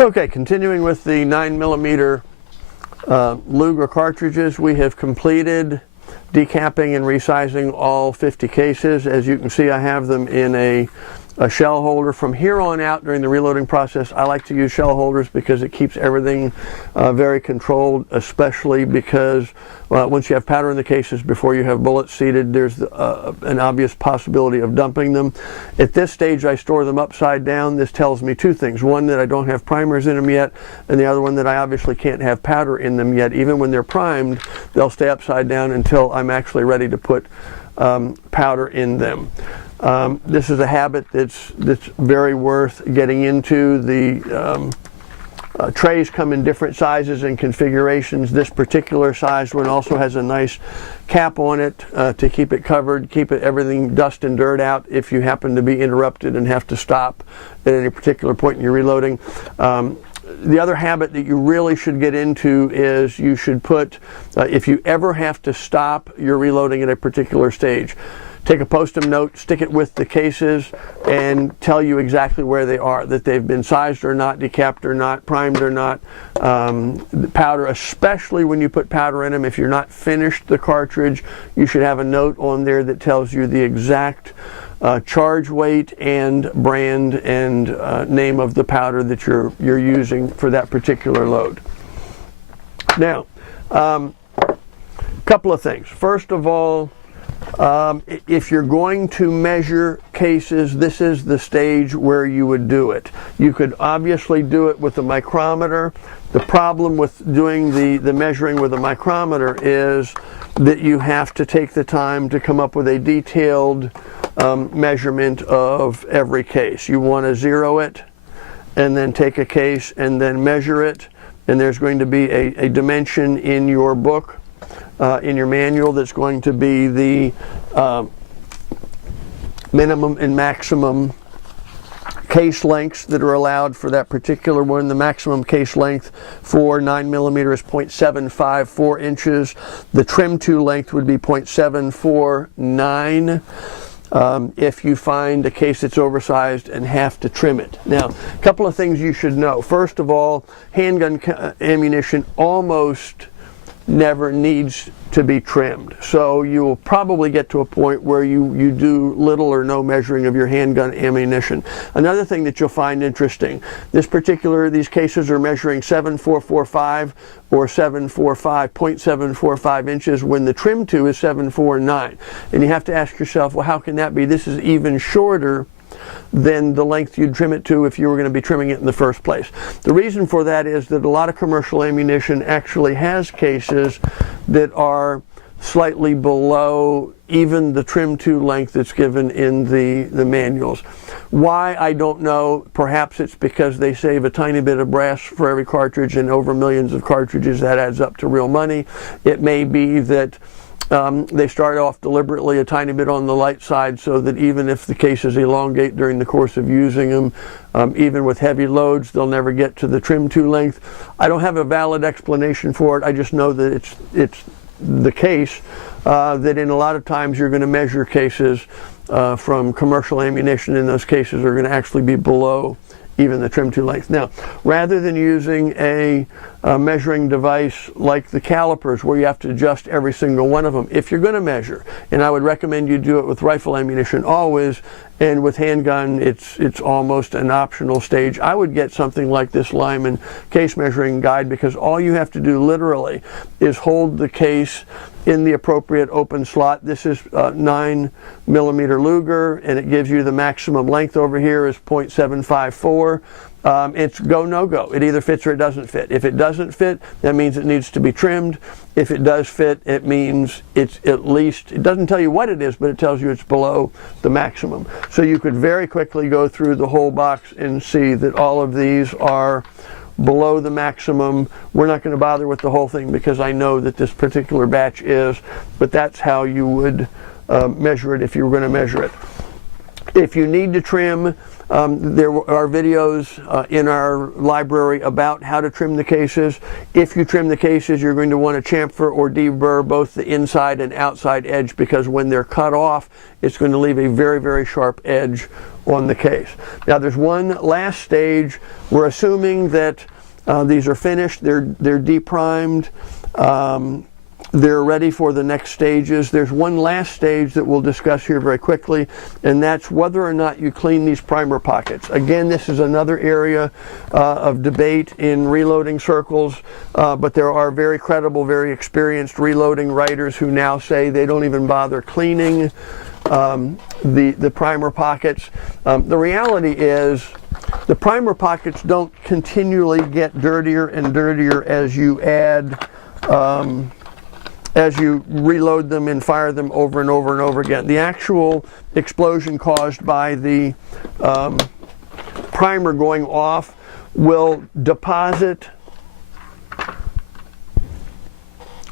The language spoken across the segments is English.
Okay, continuing with the 9mm Luger cartridges, we have completed decapping and resizing all 50 cases. As you can see, I have them in a shell holder. From here on out during the reloading process, I like to use shell holders because it keeps everything very controlled, especially because once you have powder in the cases before you have bullets seated, there's an obvious possibility of dumping them. At this stage, I store them upside down. This tells me two things. One, that I don't have primers in them yet, and the other one, that I obviously can't have powder in them yet. Even when they're primed, they'll stay upside down until I'm actually ready to put powder in them. This is a habit that's very worth getting into. The trays come in different sizes and configurations. This particular size one also has a nice cap on it to keep it covered, keep everything dust and dirt out if you happen to be interrupted and have to stop at any particular point in your reloading. The other habit that you really should get into is you should put, if you ever have to stop your reloading at a particular stage, take a post-it note, stick it with the cases, and tell you exactly where they are, that they've been sized or not, decapped or not, primed or not. Powder, especially when you put powder in them, if you're not finished the cartridge, you should have a note on there that tells you the exact charge weight and brand and name of the powder that you're using for that particular load. Now, couple of things. First of all, if you're going to measure cases, this is the stage where you would do it. You could obviously do it with a micrometer. The problem with doing the measuring with a micrometer is that you have to take the time to come up with a detailed measurement of every case. You want to zero it and then take a case and then measure it, and there's going to be a dimension in your book, in your manual, that's going to be the minimum and maximum case lengths that are allowed for that particular one. The maximum case length for 9mm is 0.754 inches. The trim to length would be 0.749. If you find a case that's oversized and have to trim it. Now, a couple of things you should know. First of all, handgun ammunition almost never needs to be trimmed. So you'll probably get to a point where you do little or no measuring of your handgun ammunition. Another thing that you'll find interesting, these cases are measuring 7.445 or 0.745 inches when the trim to is 7.49. And you have to ask yourself, well, how can that be? This is even shorter than the length you'd trim it to if you were going to be trimming it in the first place. The reason for that is that a lot of commercial ammunition actually has cases that are slightly below even the trim to length that's given in the manuals. Why, I don't know. Perhaps it's because they save a tiny bit of brass for every cartridge, and over millions of cartridges that adds up to real money. It may be that they start off deliberately a tiny bit on the light side so that even if the cases elongate during the course of using them, even with heavy loads, they'll never get to the trim to length. I don't have a valid explanation for it. I just know that it's the case that in a lot of times you're going to measure cases from commercial ammunition, and those cases are going to actually be below even the trim to length. Now, rather than using a measuring device like the calipers where you have to adjust every single one of them, if you're going to measure, and I would recommend you do it with rifle ammunition always, and with handgun it's almost an optional stage, I would get something like this Lyman case measuring guide, because all you have to do literally is hold the case in the appropriate open slot. This is 9mm Luger, and it gives you the maximum length over here is 0.754. It's go, no go. It either fits or it doesn't fit. If it doesn't fit, that means it needs to be trimmed. If it does fit, it means it's at least, it doesn't tell you what it is, but it tells you it's below the maximum. So you could very quickly go through the whole box and see that all of these are below the maximum. We're not going to bother with the whole thing because I know that this particular batch is, but that's how you would measure it if you were going to measure it. If you need to trim, there are videos in our library about how to trim the cases. If you trim the cases, you're going to want to chamfer or deburr both the inside and outside edge, because when they're cut off, it's going to leave a very, very sharp edge on the case. Now there's one last stage. We're assuming that these are finished, they're deprimed, they're ready for the next stages. There's one last stage that we'll discuss here very quickly, and that's whether or not you clean these primer pockets. Again, this is another area of debate in reloading circles, but there are very credible, very experienced reloading writers who now say they don't even bother cleaning the primer pockets. The reality is the primer pockets don't continually get dirtier and dirtier as you add as you reload them and fire them over and over and over again. The actual explosion caused by the primer going off will deposit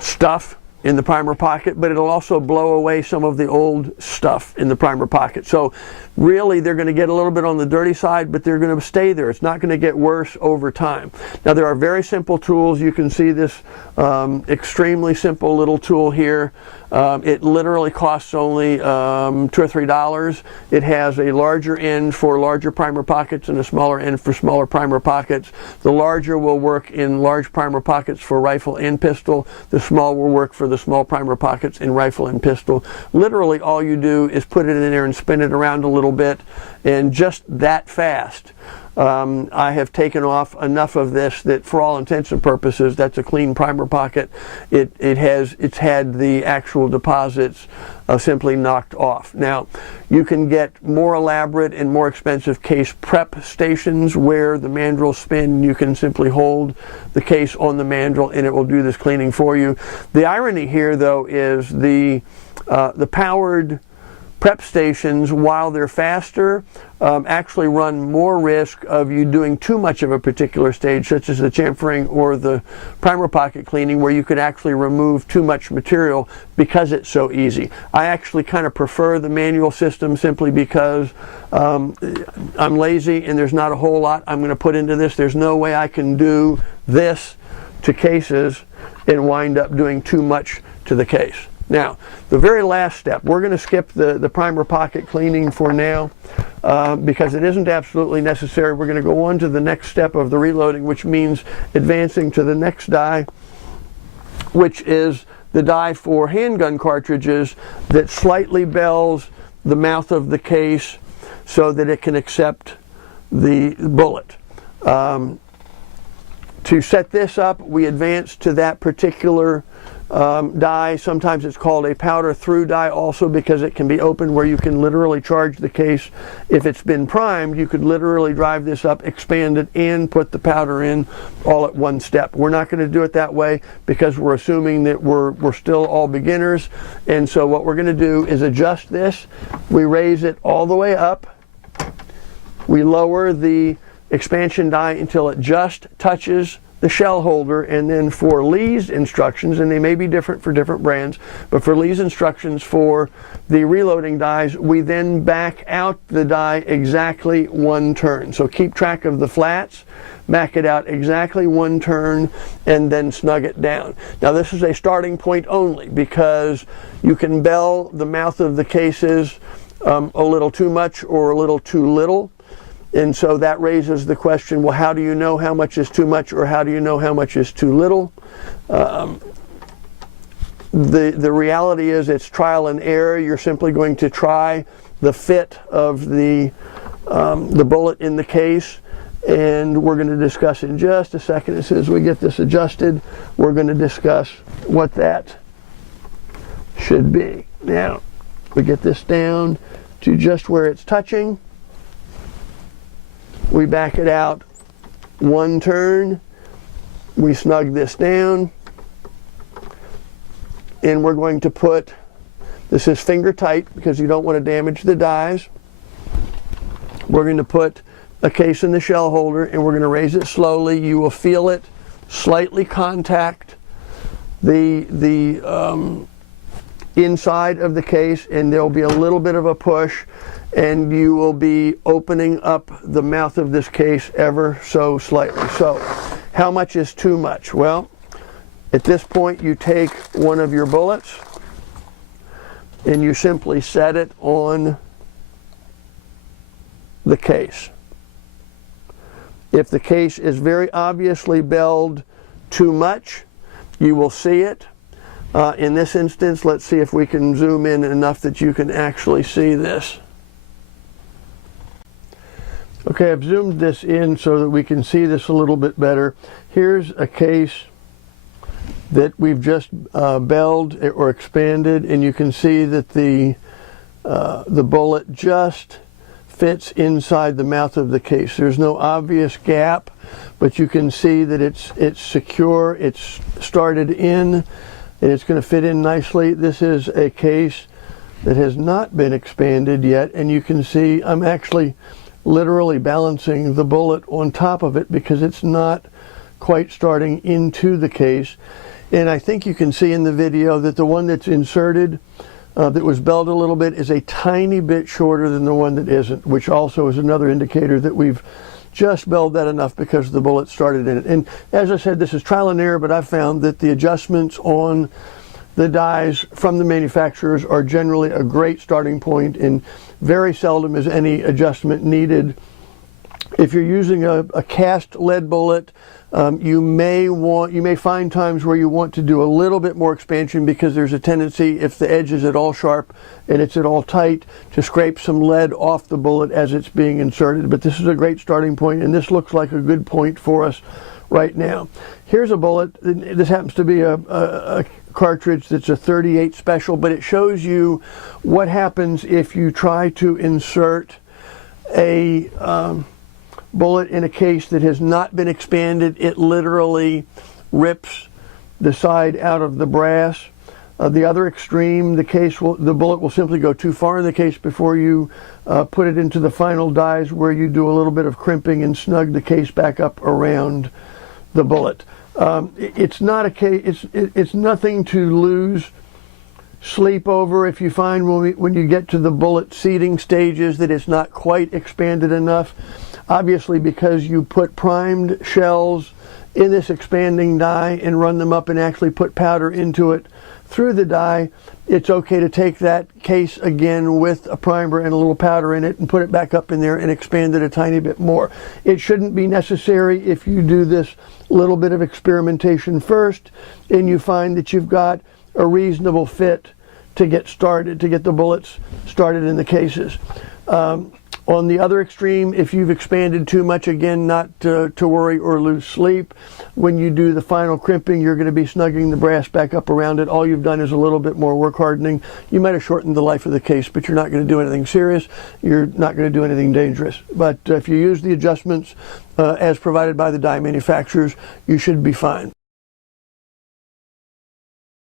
stuff in the primer pocket, but it'll also blow away some of the old stuff in the primer pocket. So really they're going to get a little bit on the dirty side, but they're going to stay there. It's not going to get worse over time. Now there are very simple tools. You can see this extremely simple little tool here. It literally costs only $2 or $3. It has a larger end for larger primer pockets and a smaller end for smaller primer pockets. The larger will work in large primer pockets for rifle and pistol. The small will work for the small primer pockets in rifle and pistol. Literally all you do is put it in there and spin it around a little bit, and just that fast I have taken off enough of this that for all intents and purposes that's a clean primer pocket. It's had the actual deposits simply knocked off. Now you can get more elaborate and more expensive case prep stations where the mandrels spin. You can simply hold the case on the mandrel and it will do this cleaning for you. The irony here though is the powered prep stations, while they're faster, actually run more risk of you doing too much of a particular stage, such as the chamfering or the primer pocket cleaning, where you could actually remove too much material because it's so easy. I actually kind of prefer the manual system simply because I'm lazy and there's not a whole lot I'm going to put into this. There's no way I can do this to cases and wind up doing too much to the case. Now, the very last step, we're going to skip the primer pocket cleaning for now because it isn't absolutely necessary. We're going to go on to the next step of the reloading, which means advancing to the next die, which is the die for handgun cartridges that slightly bells the mouth of the case so that it can accept the bullet. To set this up, we advance to that particular die. Sometimes it's called a powder through die also because it can be opened where you can literally charge the case. If it's been primed, you could literally drive this up, expand it, and put the powder in all at one step. We're not going to do it that way because we're assuming that we're still all beginners, and so what we're going to do is adjust this. We raise it all the way up. We lower the expansion die until it just touches the shell holder, and then for Lee's instructions, and they may be different for different brands, but for Lee's instructions for the reloading dies, we then back out the die exactly one turn. So keep track of the flats, back it out exactly one turn, and then snug it down. Now this is a starting point only because you can bell the mouth of the cases a little too much or a little too little. And so that raises the question, well, how do you know how much is too much or how do you know how much is too little? The reality is it's trial and error. You're simply going to try the fit of the bullet in the case, and we're going to discuss in just a second. As soon as we get this adjusted, we're going to discuss what that should be. Now, we get this down to just where it's touching. We back it out one turn, we snug this down, and we're going to put, this is finger tight because you don't want to damage the dies. We're going to put a case in the shell holder and we're going to raise it slowly. You will feel it slightly contact the inside of the case, and there'll be a little bit of a push, and you will be opening up the mouth of this case ever so slightly. So how much is too much? Well, at this point you take one of your bullets and you simply set it on the case. If the case is very obviously belled too much, you will see it. In this instance, let's see if we can zoom in enough that you can actually see this. Okay, I've zoomed this in so that we can see this a little bit better. Here's a case that we've just belled or expanded, and you can see that the bullet just fits inside the mouth of the case. There's no obvious gap, but you can see that it's secure, it's started in, and it's going to fit in nicely. This is a case that has not been expanded yet, and you can see I'm actually literally balancing the bullet on top of it because it's not quite starting into the case. And I think you can see in the video that the one that's inserted that was belled a little bit is a tiny bit shorter than the one that isn't, which also is another indicator that we've just belled that enough because the bullet started in it. And as I said, this is trial and error, but I've found that the adjustments on the dies from the manufacturers are generally a great starting point, and very seldom is any adjustment needed. If you're using a cast lead bullet, you may find times where you want to do a little bit more expansion because there's a tendency, if the edge is at all sharp and it's at all tight, to scrape some lead off the bullet as it's being inserted. But this is a great starting point, and this looks like a good point for us right now. Here's a bullet. This happens to be a cartridge that's a 38 special, but it shows you what happens if you try to insert a bullet in a case that has not been expanded. It literally rips the side out of the brass. The other extreme, the bullet will simply go too far in the case before you put it into the final dies, where you do a little bit of crimping and snug the case back up around the bullet. It's not a case. It's nothing to lose sleep over. If you find when you get to the bullet seating stages that it's not quite expanded enough, obviously because you put primed shells in this expanding die and run them up and actually put powder into it through the die, it's okay to take that case again with a primer and a little powder in it and put it back up in there and expand it a tiny bit more. It shouldn't be necessary if you do this little bit of experimentation first and you find that you've got a reasonable fit to get started, to get the bullets started in the cases. On the other extreme, if you've expanded too much, again, not to worry or lose sleep. When you do the final crimping, you're going to be snugging the brass back up around it. All you've done is a little bit more work hardening. You might have shortened the life of the case, but you're not going to do anything serious. You're not going to do anything dangerous. But if you use the adjustments as provided by the die manufacturers, you should be fine.